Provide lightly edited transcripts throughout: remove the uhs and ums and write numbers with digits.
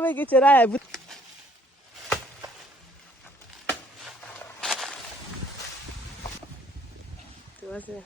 Oh, we get it. Was it?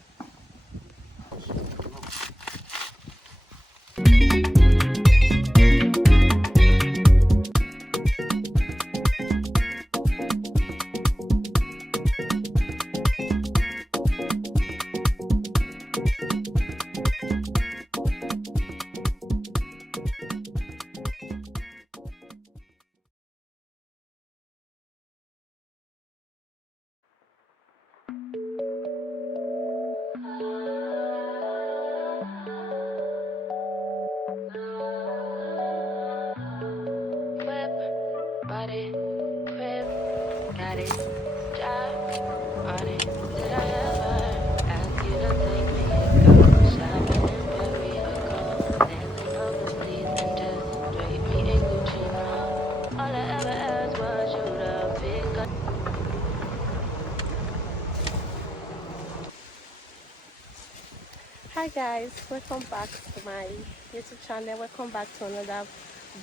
Hi guys, welcome back to my YouTube channel. Welcome back to another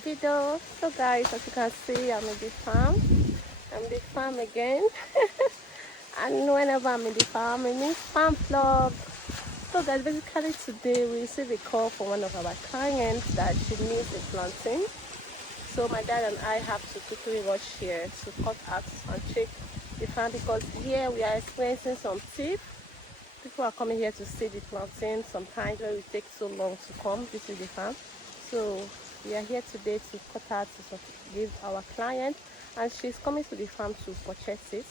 video. So guys, as you can see, I'm in the farm. I'm in the farm again. And whenever I'm in the farm, it means farm vlog. So guys, basically today we received a call from one of our clients that she needs a plantain. So my dad and I have to quickly rush here to cut out and check the farm because here we are experiencing some thief. People are coming here to see the plantain. Sometimes when it takes so long to come, this is the farm. So we are here today to cut out to give our client, and she's coming to the farm to purchase it.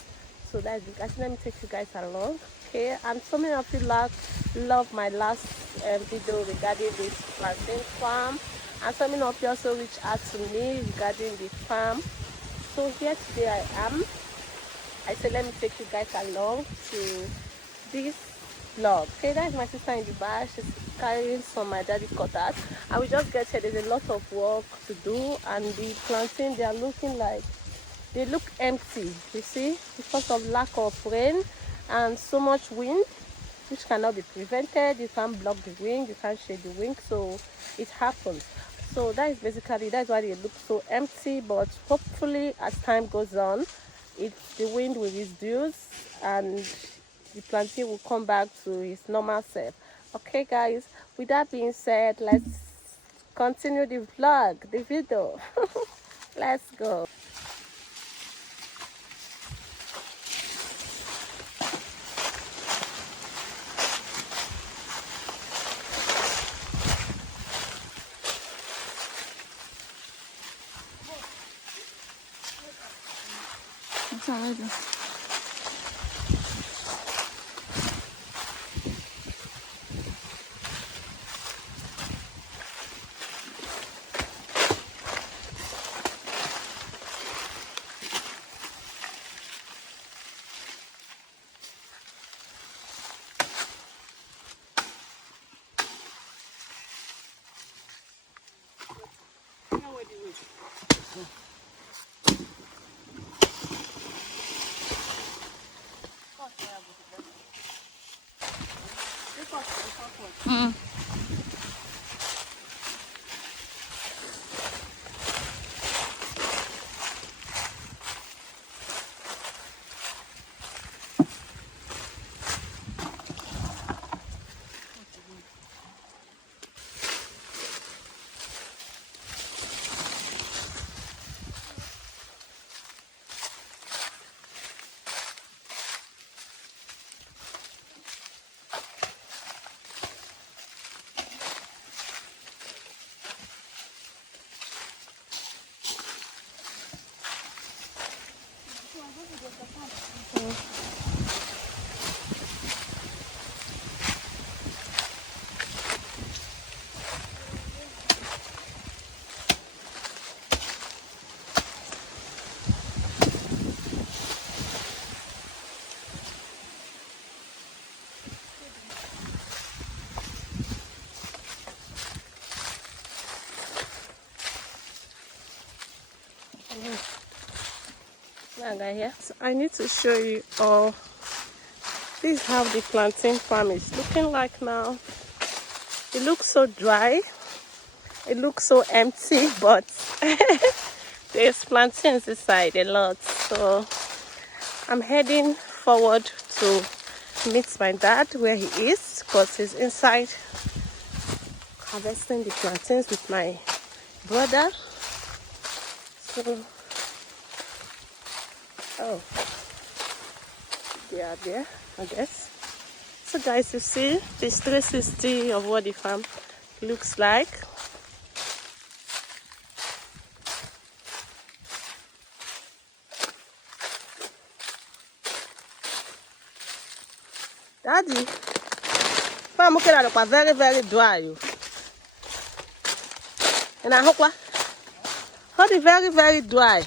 So that's it. Guys, let me take you guys along. Okay, and so many of you love my last video regarding this plantain farm, and so many of you also reached out to me regarding the farm. So here today I am. I said let me take you guys along to this vlog. Okay, that's my sister in the back. She's carrying some my daddy cutters. I will just get here. There's a lot of work to do, and the plantain, they are looking like they look empty, you see, because of lack of rain and so much wind, which cannot be prevented. You can't block the wind, you can't shade the wind, so it happens. So that is basically, that's why they look so empty. But hopefully as time goes on, the wind will reduce and the plantain will come back to its normal self. Okay guys, with that being said, let's continue the vlog, the video. Let's go. Here. So I need to show you all. This is how the plantain farm is looking like now. It looks so dry. It looks so empty, but there's plantains inside a lot. So I'm heading forward to meet my dad where he is, because he's inside harvesting the plantains with my brother. So, oh, they are there, I guess. So guys, you see this 360 of what the farm looks like. Daddy, farm okay are very, very dry. And I hope what? How the very, very dry.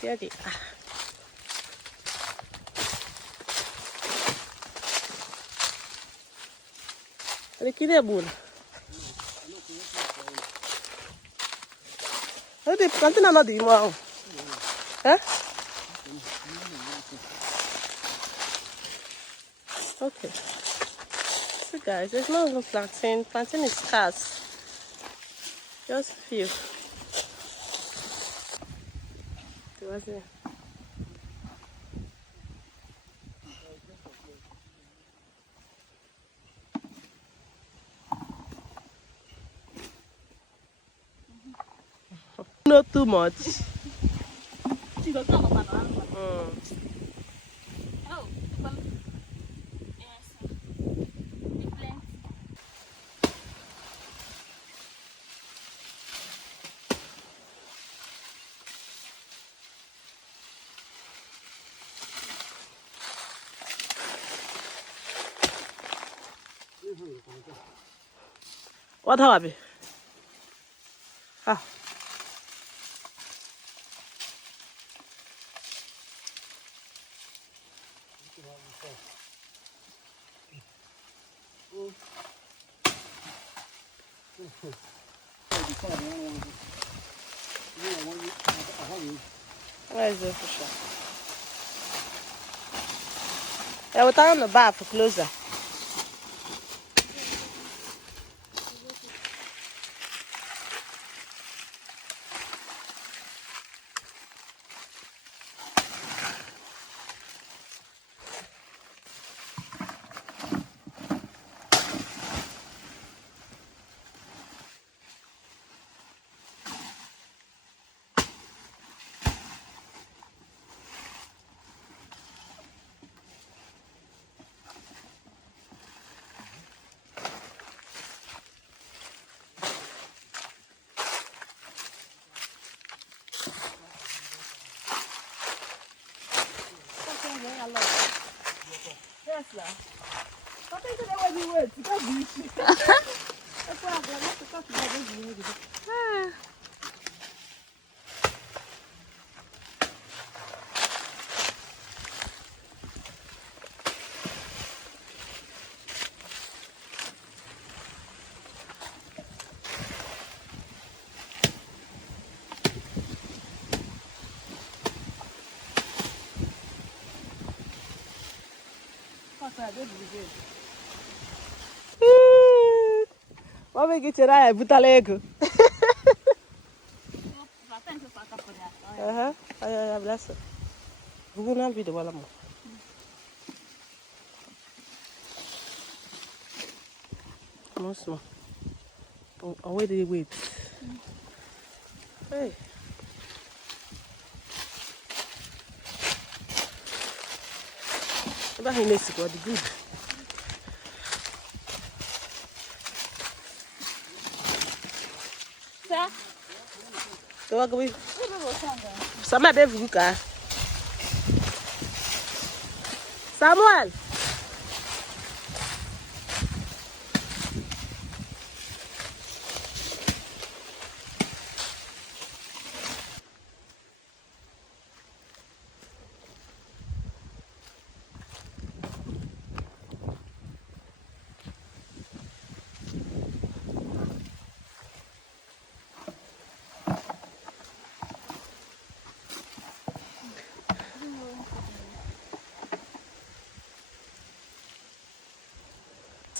Here they are. Look at the bull. How the plantain are not the more? Huh? Okay. So guys, there's not even plantain. Plantain is scarce. Just few. Was it? Not too much. What happened? Ah. Where is the fish? I will turn on the bar for closer. Yes, sir. I think that was the word. That's the issue. That's why I'm going to talk about this. What make it today? Butalego. Yeah, bless it. We're going to video while I'm on. Small. Oh, wait, wait. Hey. What he needs to go, the good. So what go we? Some of them car. Samuel.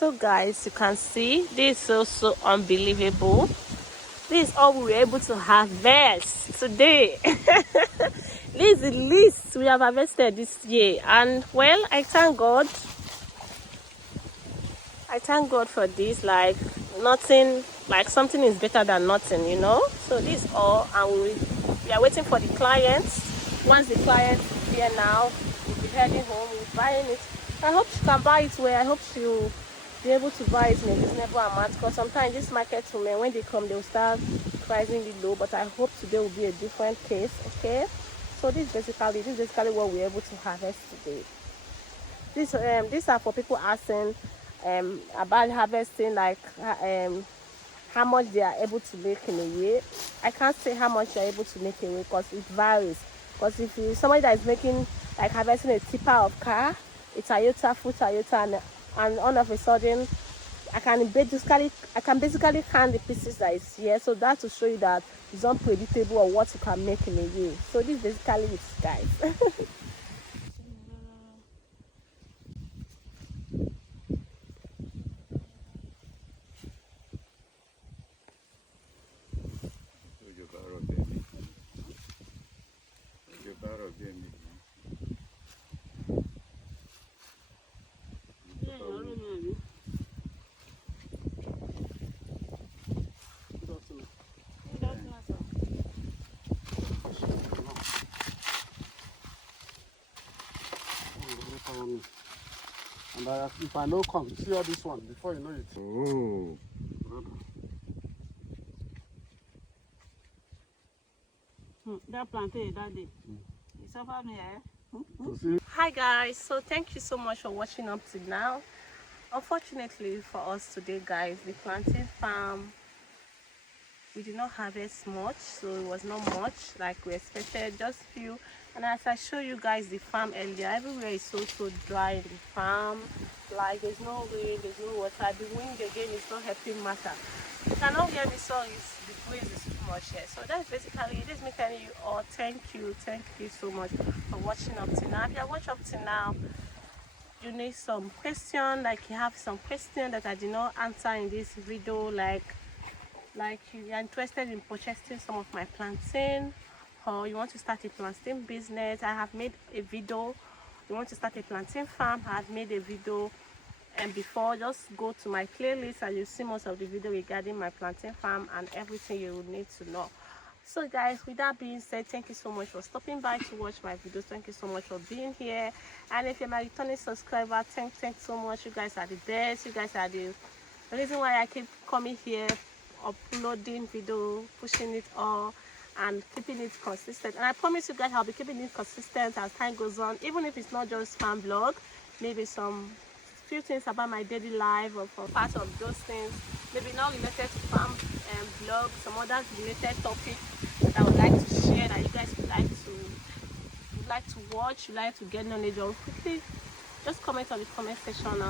So guys, you can see this is so unbelievable. This is all we were able to harvest today. This is the least we have harvested this year, and well, I thank God. I thank God for this. Like nothing, like something is better than nothing, you know. So this is all, and we are waiting for the clients. Once the client is here now, we'll be heading home. We're buying it. I hope she can buy it well. I hope she'll be able to buy it in a reasonable amount, because sometimes this market women, when they come, they'll start pricing it low. But I hope today will be a different case. Okay. So this is basically what we're able to harvest today. These are for people asking about harvesting, like how much they are able to make in a year. I can't say how much you're able to make in a year because it varies. Because if you somebody that is making, like harvesting a tipper of car, a Toyota, full Toyota, and all of a sudden I can basically count the pieces that is here. So that's to show you that it's unpredictable or what you can make in a year. So this basically it, guys. And if I know come, see all this one before you know it. Oh. That plantain that day. It's over me, eh? Hi guys, so thank you so much for watching up to now. Unfortunately for us today, guys, the plantain farm, we did not harvest much, so it was not much like we expected, just few. And as I show you guys the farm earlier, everywhere is so dry in the farm. Like there's no rain, there's no water. The wind again is not helping matter. You cannot hear the song, the breeze is too much here. So that's basically it. Is me telling you all thank you so much for watching up to now. If you watch up to now, you need some question, like you have some question that I did not answer in this video, like you are interested in purchasing some of my plantain, or you want to start a plantain business, I have made a video. You want to start a plantain farm, I have made a video. And before, just go to my playlist and you see most of the video regarding my plantain farm and everything you would need to know. So guys, with that being said, thank you so much for stopping by to watch my videos. Thank you so much for being here. And if you're my returning subscriber, thanks so much. You guys are the best. You guys are the reason why I keep coming here, uploading video, pushing it all and keeping it consistent. And I promise you guys I'll be keeping it consistent as time goes on, even if it's not just farm vlog, maybe some few things about my daily life or for part of those things, maybe not related to farm vlog, some other related topic that I would like to share that you guys would like to watch, you like to get knowledge of. Quickly just comment on the comment section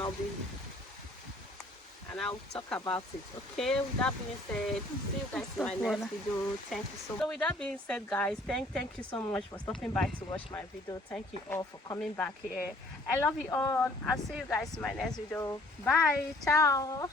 and I'll talk about it. Okay, with that being said, see you guys in my next video. Thank you so much. So with that being said, guys, thank you so much for stopping by to watch my video. Thank you all for coming back here. I love you all. I'll see you guys in my next video. Bye. Ciao.